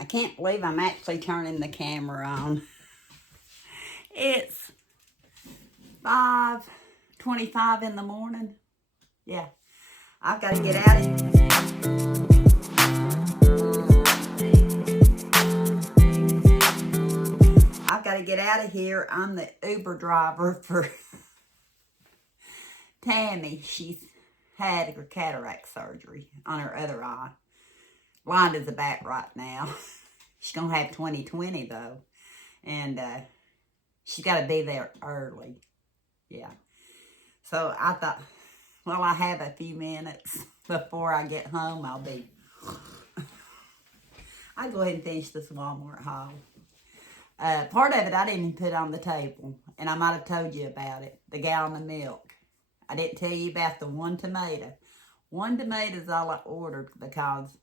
I can't believe I'm actually turning the camera on. It's 5:25 in the morning. Yeah, I've got to get out of here. I've got to get out of here. I'm the Uber driver for Tammy. She's had her cataract surgery on her other eye. Blind as a bat right now. She's going to have 20/20 though. And she's got to be there early. Yeah. So I thought, well, I have a few minutes before I get home. I'll go ahead and finish this Walmart haul. Part of it I didn't even put on the table. And I might have told you about it. The gallon of milk. I didn't tell you about the one tomato. One tomato is all I ordered because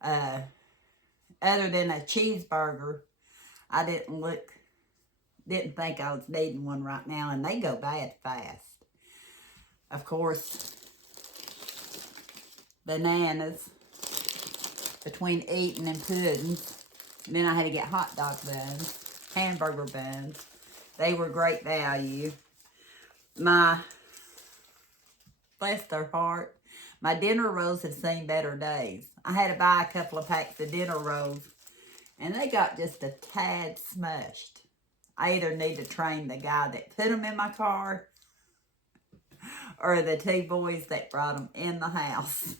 other than a cheeseburger, I didn't think I was needing one right now, and they go bad fast. Of course, bananas between eating and puddings. And then I had to get hot dog buns, hamburger buns. They were great value. Bless their heart, my dinner rolls have seen better days. I had to buy a couple of packs of dinner rolls, and they got just a tad smushed. I either need to train the guy that put them in my car or the two boys that brought them in the house.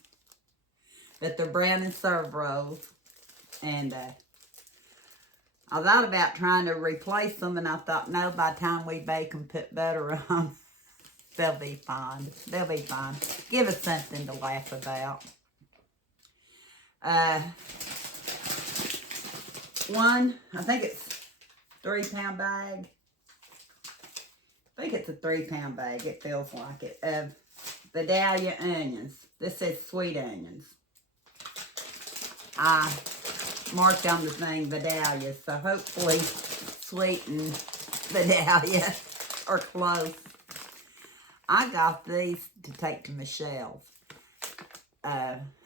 But they're brown and serve rolls. And I thought about trying to replace them, and I thought, no, by the time we bake them, put butter on, they'll be fine. They'll be fine. Give us something to laugh about. I think it's 3-pound bag. I think it's a 3-pound bag. It feels like it. Of Vidalia onions. This says sweet onions. I marked on the thing Vidalia, so hopefully sweet and Vidalia are close. I got these to take to Michelle's.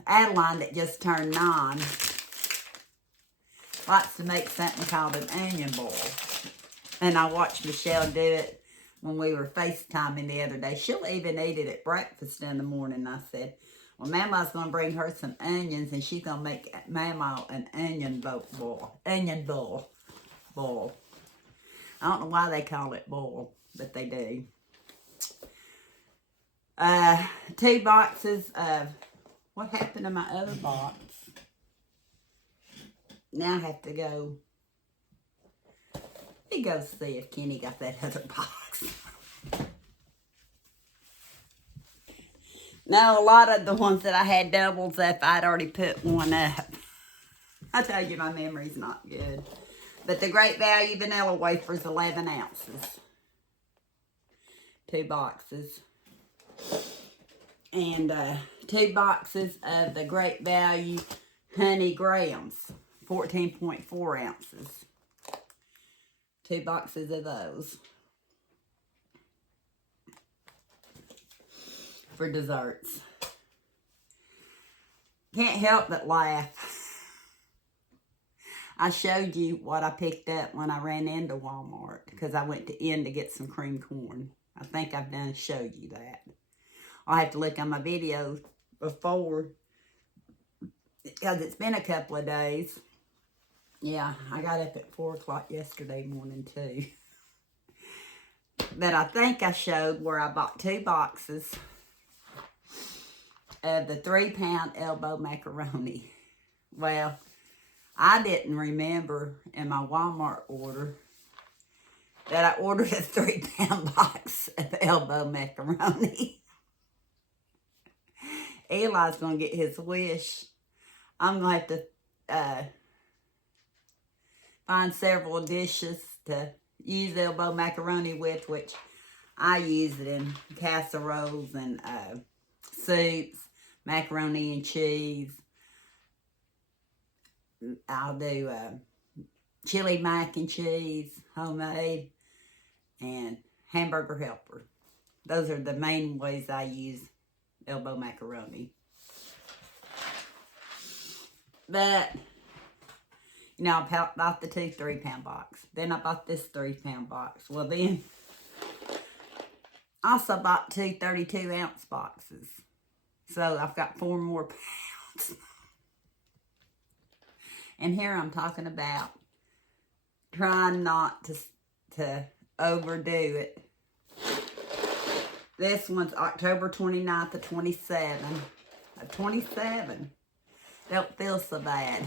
Adeline, that just turned 9, likes to make something called an onion boil. And I watched Michelle do it when we were FaceTiming the other day. She'll even eat it at breakfast in the morning. I said, well, Mama's going to bring her some onions, and she's going to make Mama an onion boil. I don't know why they call it boil, but they do. 2 boxes of, what happened to my other box? Now I have to go, let me go see if Kenny got that other box. No, a lot of the ones that I had doubles up, I'd already put one up. I tell you, my memory's not good. But the Great Value vanilla wafers, 11 ounces. 2 boxes. And 2 boxes of the Great Value honey grams, 14.4 ounces. 2 boxes of those for desserts. Can't help but laugh. I showed you what I picked up when I ran into Walmart because I went in to get some cream corn. I think I've done show you that. I'll have to look on my videos before because it's been a couple of days. Yeah, I got up at 4 o'clock yesterday morning too. But I think I showed where I bought 2 boxes of the 3-pound elbow macaroni. Well, I didn't remember in my Walmart order that I ordered a 3-pound box of elbow macaroni. Eli's going to get his wish. I'm going to have to find several dishes to use elbow macaroni with, which I use it in casseroles and soups, macaroni and cheese. I'll do chili mac and cheese, homemade, and hamburger helper. Those are the main ways I use elbow macaroni. But I bought the 2 3-pound box. Then I bought this 3-pound box. Well, then I also bought 2 32-ounce boxes. So I've got 4 more pounds. And here I'm talking about trying not to overdo it. This one's October 29th of 27. 27. Don't feel so bad.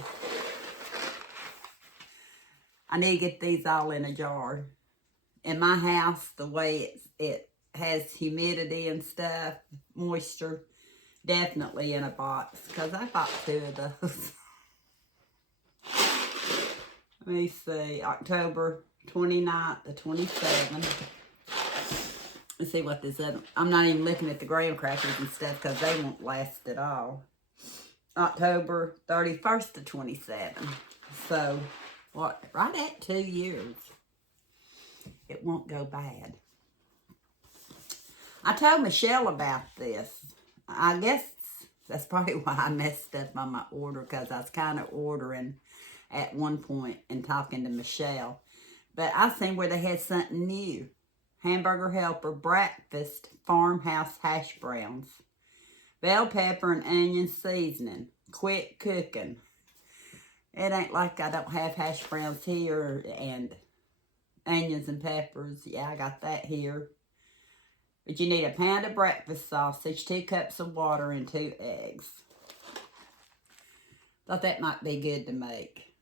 I need to get these all in a jar. In my house, the way it has humidity and stuff, moisture, definitely in a box. Because I bought 2 of those. Let me see. October 29th to 27. Let's see what this is. I'm not even looking at the graham crackers and stuff because they won't last at all. October 31st to 27. So, what? Right at 2 years. It won't go bad. I told Michelle about this. I guess that's probably why I messed up on my order, because I was kind of ordering at one point and talking to Michelle. But I seen where they had something new. Hamburger Helper breakfast farmhouse hash browns. Bell pepper and onion seasoning. Quick cooking. It ain't like I don't have hash browns here and onions and peppers. Yeah, I got that here. But you need a pound of breakfast sausage, 2 cups of water, and 2 eggs. Thought that might be good to make.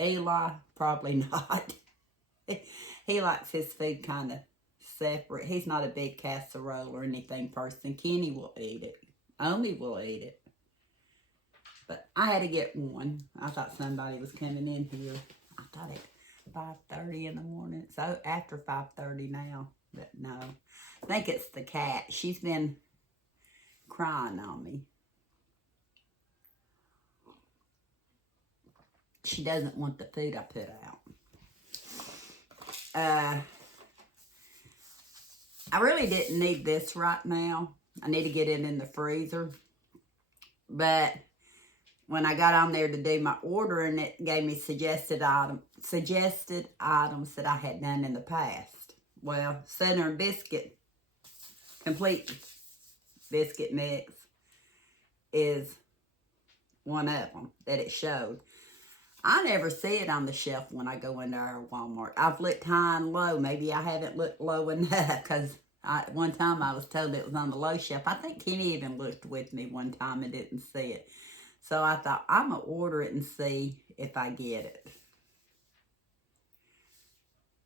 Eli, probably not. He likes his food kind of separate. He's not a big casserole or anything person. Kenny will eat it. Omi will eat it. But I had to get one. I thought somebody was coming in here. I thought at 5:30 in the morning. So after 5:30 now. But no. I think it's the cat. She's been crying on me. She doesn't want the food I put out. I really didn't need this right now. I need to get it in the freezer. But when I got on there to do my ordering, it gave me suggested items that I had done in the past. Well, Southern Biscuit, complete biscuit mix, is one of them that it showed. I never see it on the shelf when I go into our Walmart. I've looked high and low. Maybe I haven't looked low enough, because one time I was told it was on the low shelf. I think Kenny even looked with me one time and didn't see it. So I thought, I'm going to order it and see if I get it.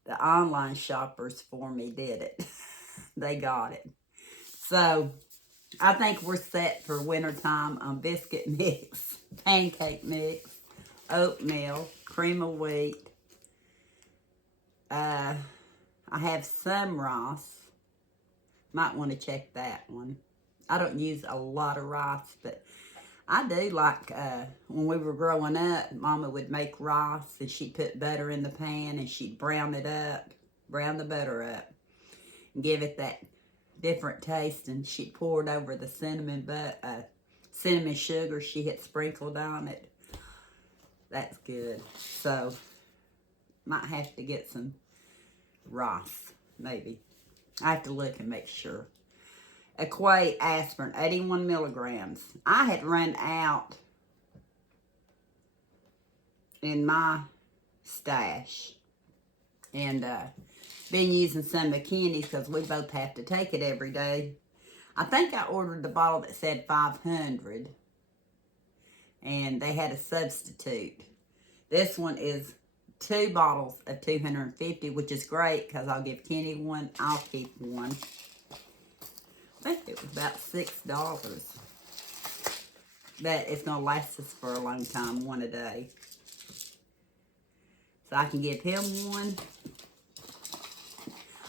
The online shoppers for me did it. They got it. So I think we're set for wintertime on biscuit mix, pancake mix, oatmeal, cream of wheat. I have some rice. Might want to check that one. I don't use a lot of rice, but I do like, when we were growing up, Mama would make rice and she'd put butter in the pan and she'd brown it up, brown the butter up, and give it that different taste, and she'd pour it over the cinnamon sugar she had sprinkled on it. That's good. So, might have to get some rice, maybe. I have to look and make sure. Equate aspirin, 81 milligrams. I had run out in my stash. And been using some of Kenny's because we both have to take it every day. I think I ordered the bottle that said 500. And they had a substitute. This one is 2 bottles of 250, which is great because I'll give Kenny one, I'll keep one. I think it was about $6. But it's going to last us for a long time, one a day. So I can give him one.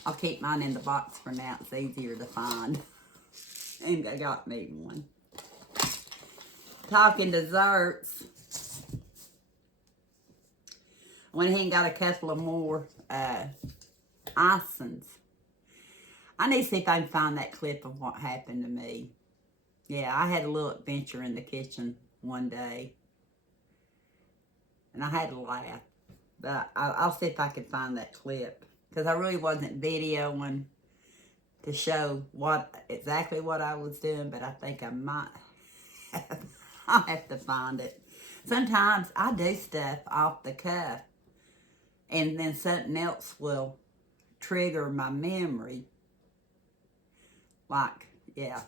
I'll keep mine in the box for now. It's easier to find. And I got me one. Talking desserts. I went ahead and got a couple of more icings. I need to see if I can find that clip of what happened to me. Yeah, I had a little adventure in the kitchen one day. And I had to laugh. But I'll see if I can find that clip. Because I really wasn't videoing to show exactly what I was doing. But I think I might have. I'll have to find it. Sometimes I do stuff off the cuff. And then something else will trigger my memory. Like, yeah.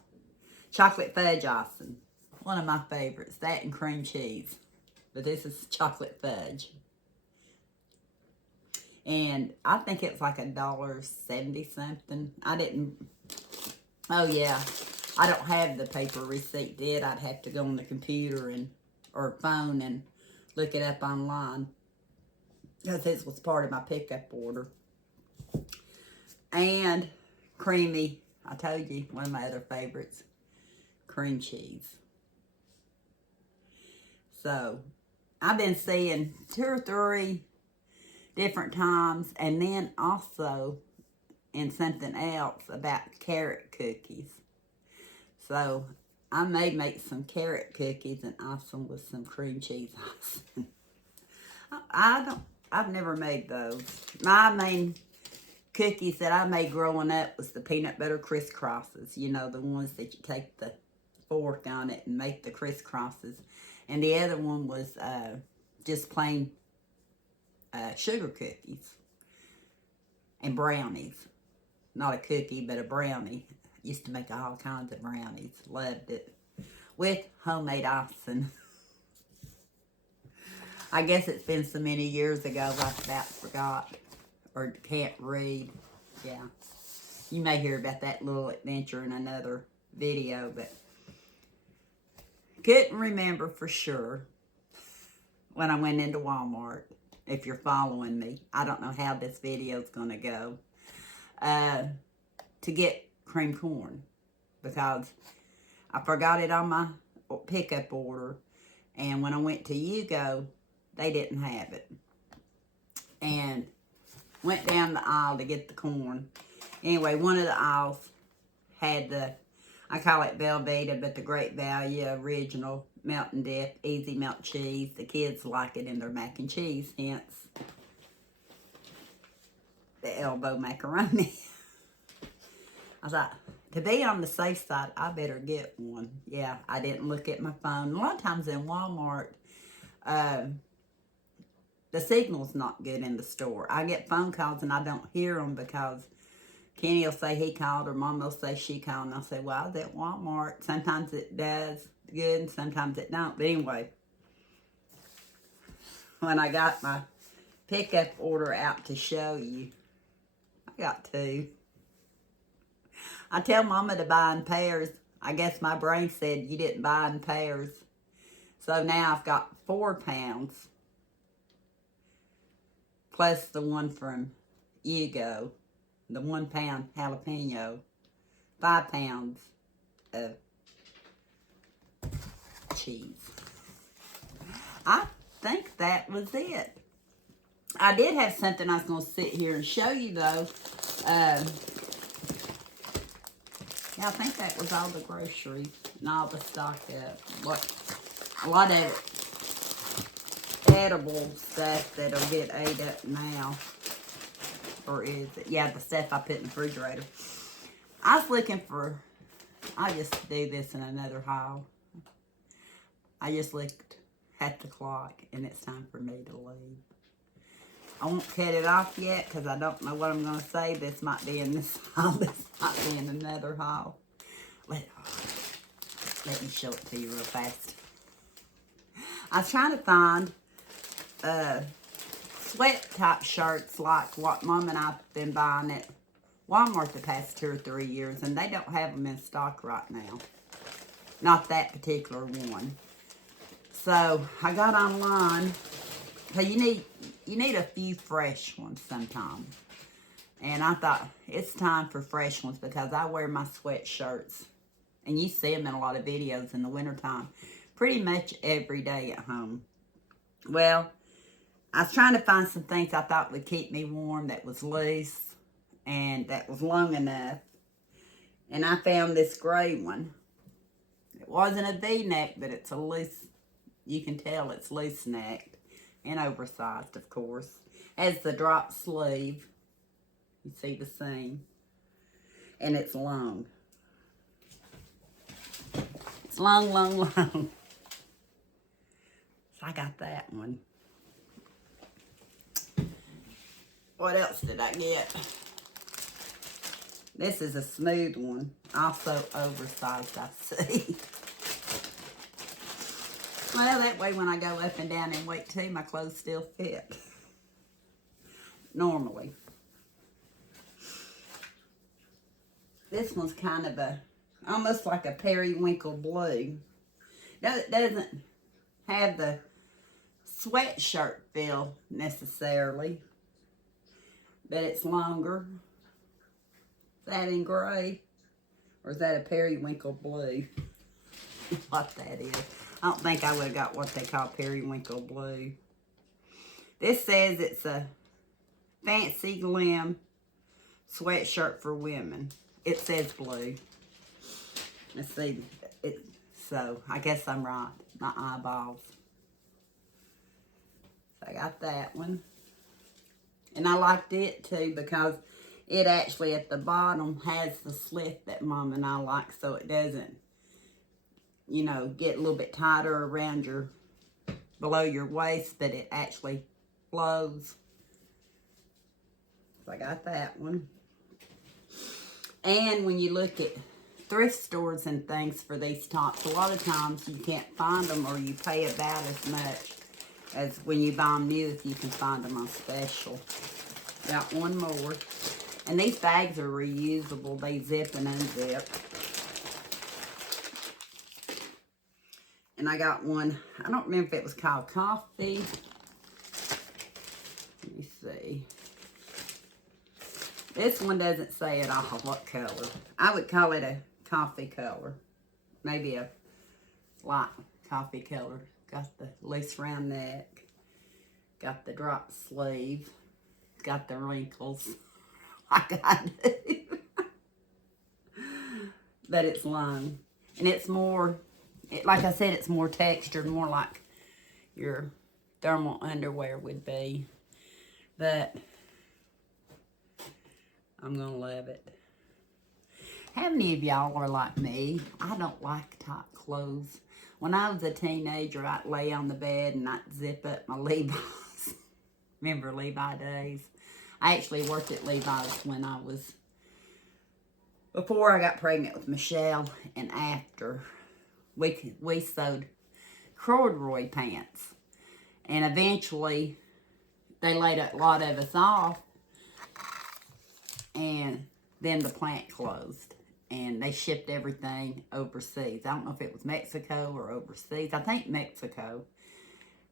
Chocolate fudge icing. One of my favorites. That and cream cheese. But this is chocolate fudge. And I think it's like $1.70 something. I didn't. Oh yeah. I don't have the paper receipt yet. I'd have to go on the computer or phone and look it up online. Because this was part of my pickup order. And creamy. I told you, one of my other favorites. Cream cheese. So, I've been seeing 2 or 3 different times, and then also in something else about carrot cookies. So I may make some carrot cookies and ice them with some cream cheese icing. I've never made those. My main cookies that I made growing up was the peanut butter crisscrosses. You know, the ones that you take the fork on it and make the crisscrosses. And the other one was just plain sugar cookies and brownies. Not a cookie, but a brownie. Used to make all kinds of brownies. Loved it. With homemade icing. I guess it's been so many years ago I about forgot. Or can't read. Yeah. You may hear about that little adventure in another video, but couldn't remember for sure when I went into Walmart. If you're following me, I don't know how this video is going to go, to get cream corn, because I forgot it on my pickup order, and when I went to Yugo, they didn't have it, and went down the aisle to get the corn. Anyway, one of the aisles had I call it Velveeta, but the Great Value Original Melt and Dip, Easy Melt Cheese. The kids like it in their mac and cheese, hence the elbow macaroni. I thought, to be on the safe side, I better get one. Yeah, I didn't look at my phone. A lot of times in Walmart, the signal's not good in the store. I get phone calls and I don't hear them because Kenny will say he called or Mom will say she called. And I'll say, well, I was at Walmart. Sometimes it does good and sometimes it don't. But anyway, when I got my pickup order out to show you, I got 2. I tell Mama to buy in pairs. I guess my brain said you didn't buy in pairs. So now I've got 4 pounds. Plus the one from Yugo. The 1 pound jalapeno. 5 pounds of cheese. I think that was it. I did have something I was going to sit here and show you though. Yeah, I think that was all the groceries and all the stock up. A lot of edible stuff that'll get ate up now. Or is it? Yeah, the stuff I put in the refrigerator. I was looking for, I just do this in another haul. I just looked at the clock and it's time for me to leave. I won't cut it off yet because I don't know what I'm going to say. This might be in this haul. This might be in another haul. Let me show it to you real fast. I was trying to find sweat type shirts like what Mom and I've been buying at Walmart the past 2 or 3 years, and they don't have them in stock right now. Not that particular one. So I got online. So you need a few fresh ones sometimes. And I thought it's time for fresh ones because I wear my sweatshirts. And you see them in a lot of videos in the wintertime. Pretty much every day at home. Well, I was trying to find some things I thought would keep me warm that was loose and that was long enough. And I found this gray one. It wasn't a V-neck, but it's a loose, you can tell it's loose-necked. and oversized, of course. Has the drop sleeve. You see the seam. And it's long. It's long, long, long. So I got that one. What else did I get? This is a smooth one. Also oversized, I see. Well, that way when I go up and down in weight too, my clothes still fit. Normally. This one's kind of almost like a periwinkle blue. It doesn't have the sweatshirt feel necessarily, but it's longer. Is that in gray? Or is that a periwinkle blue? What that is. I don't think I would have got what they call periwinkle blue. This says it's a fancy glam sweatshirt for women. It says blue. Let's see. So I guess I'm right. My eyeballs. So I got that one. And I liked it too because it actually at the bottom has the slit that Mom and I like, so it doesn't, you know, get a little bit tighter around below your waist, but it actually flows. So I got that one. And when you look at thrift stores and things for these tops, a lot of times you can't find them, or you pay about as much as when you buy them new if you can find them on special. Got one more. And these bags are reusable. They zip and unzip. And I got one, I don't remember if it was called coffee. Let me see. This one doesn't say at all what color. I would call it a coffee color. Maybe a light coffee color. Got the lace round neck. Got the drop sleeve. Got the wrinkles. Like I do. But it's long. And it's more, like I said, it's more textured, more like your thermal underwear would be. But I'm going to love it. How many of y'all are like me? I don't like tight clothes. When I was a teenager, I'd lay on the bed and I'd zip up my Levi's. Remember Levi days? I actually worked at Levi's when I was, before I got pregnant with Michelle and after. We sewed corduroy pants. And eventually, they laid a lot of us off. And then the plant closed. And they shipped everything overseas. I don't know if it was Mexico or overseas. I think Mexico.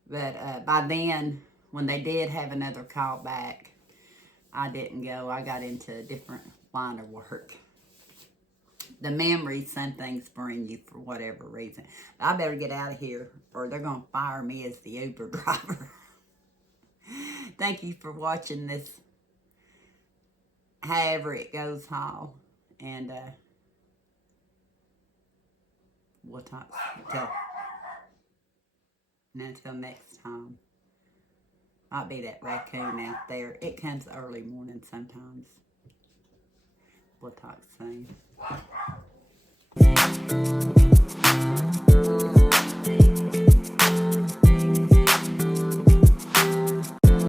But by then, when they did have another call back, I didn't go. I got into a different line of work. The memories, some things bring you for whatever reason. I better get out of here or they're going to fire me as the Uber driver. Thank you for watching this however it goes haul. And we'll talk until next time. Might be that raccoon out there. It comes early morning sometimes. We'll talk soon.